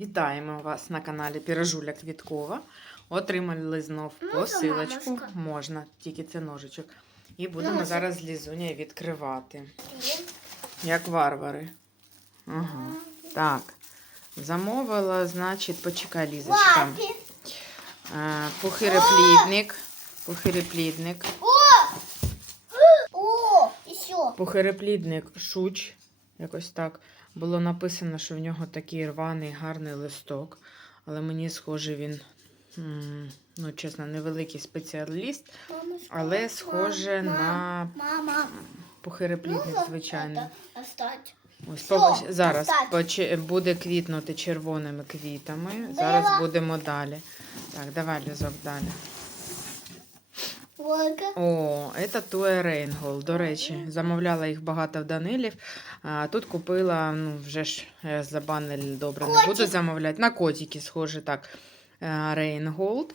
Вітаємо вас на каналі Піражуля Квіткова. Отримали знов посилочку. мамочка? Можна, тільки це ножичок. І будемо Ножик. зараз з Лізунею відкривати. Як варвари. Ага. Так. Замовила, значить, почекай, Лізочка. Е, Пухиреплідник. Пухиреплідник. Пухиреплідник шуч. Якось так. Було написано, що в нього такий рваний, гарний листок. Але мені схоже, він, ну, чесно, невеликий спеціаліст, але схоже на Мама. пухиреплідник, звичайно. Ось побач- зараз поче- буде квітнути червоними квітами. Зараз будемо далі. Так, давай лізок далі. О, це Туе Рейнгол. До речі, замовляла їх багато в Данилів. А тут купила, ну вже ж е, за банель добре не буду замовляти. На котики, схоже, так. Рейнголд.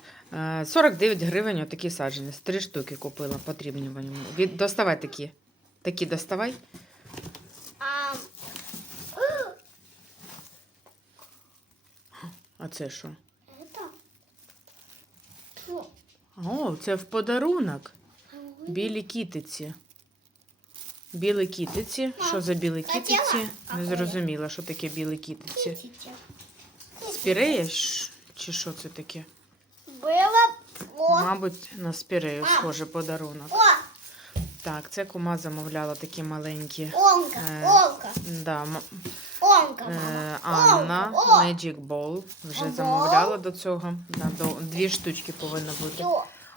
49 гривень отакі саджанець. Три штуки купила, потрібні вони. Від... Доставай такі. Такі доставай. А, А це що? это. О, це в подарунок. Білі кітиці. Білі кітиці. Що за білі кітиці? Не зрозуміла, що таке білі кітиці. Спірея чи що це таке? Было. Мабуть, на спірею схоже подарунок. Так, це кума замовляла такі маленькі. онка, Е, онка, Да, онка, е, мама. Анна о. Magic Ball вже замовляла до цього. Дві штучки повинно бути.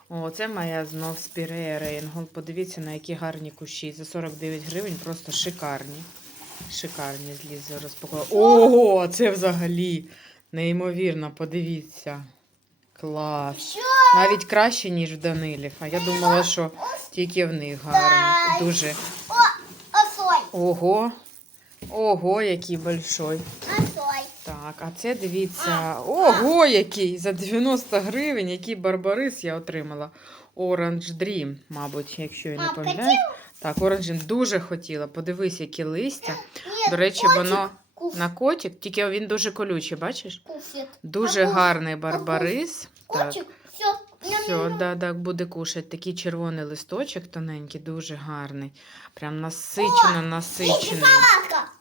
О, це моя знов спірея Рейнгол. Подивіться, на які гарні кущі. За 49 гривень просто шикарні. Шикарні злізи розпакувала. Ого, це взагалі неймовірно, подивіться. Клас. Навіть краще, ніж в Данилів. А я думала, що тільки в них гарні. Дуже. Ого. Ого, який большой. Так, а це дивіться. Ого, який! За 90 гривень, який барбарис я отримала. Orange Dream, мабуть, якщо я не пам'ятаю. Так, Orange Dream дуже хотіла. Подивись, які листя. До речі, воно на котик, тільки він дуже колючий, бачиш? Дуже гарний барбарис. Так. Все, да, да, буде кушати. Такий червоний листочок тоненький, дуже гарний. Прям насичено, насичений. Палатка.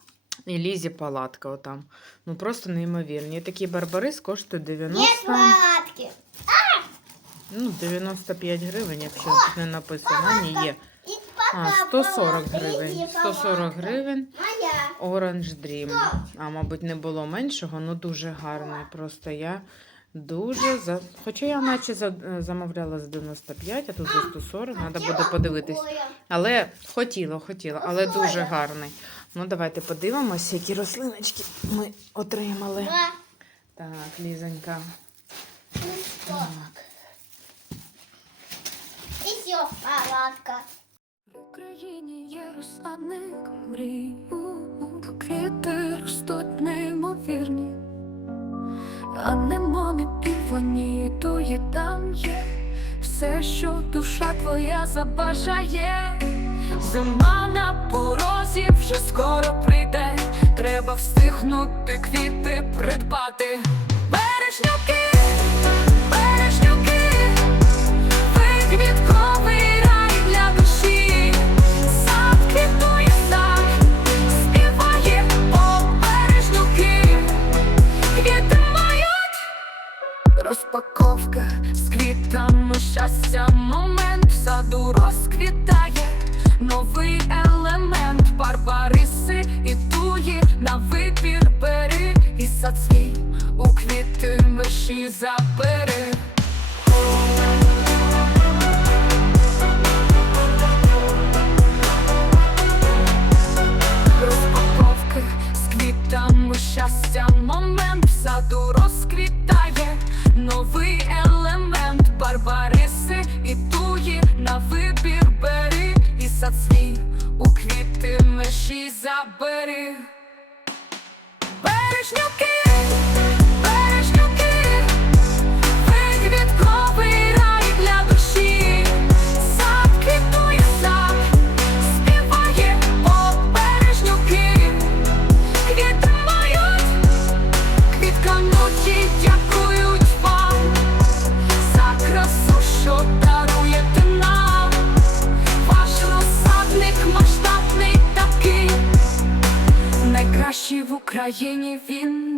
І лізі палатка отам. Ну просто неймовірні. І такий барбарис коштує Нет 90, палатки. ну, 95 гривень, якщо тут не написано. Ні, є. А, 140 гривень. 140 гривень. Orange Dream. А, мабуть, не було меншого, ну дуже гарний. Просто я дуже за. Хоча я наче е, замовляла за 95, а тут за 140, треба буде подивитись. Але хотіла, хотіла, але дуже гарний. Ну, давайте подивимося, які рослиночки ми отримали. Так, Лізонька. Ну? Так. Палатка. В Україні є розсадник мрій, квіти ростуть неймовірні, а немові півоні дує там є все, що душа твоя забажає. Зима на порозі вже скоро прийде. Треба встигнути квіти придбати. Бережнюки, бережнюки, ви квітковий розпаковка з квітами щастя, момент в саду розквітає. Новий елемент барбариси і туї на вибір бери і сад свій у квіти миші забери. Межі забери. Бережнюки, чи в Україні він.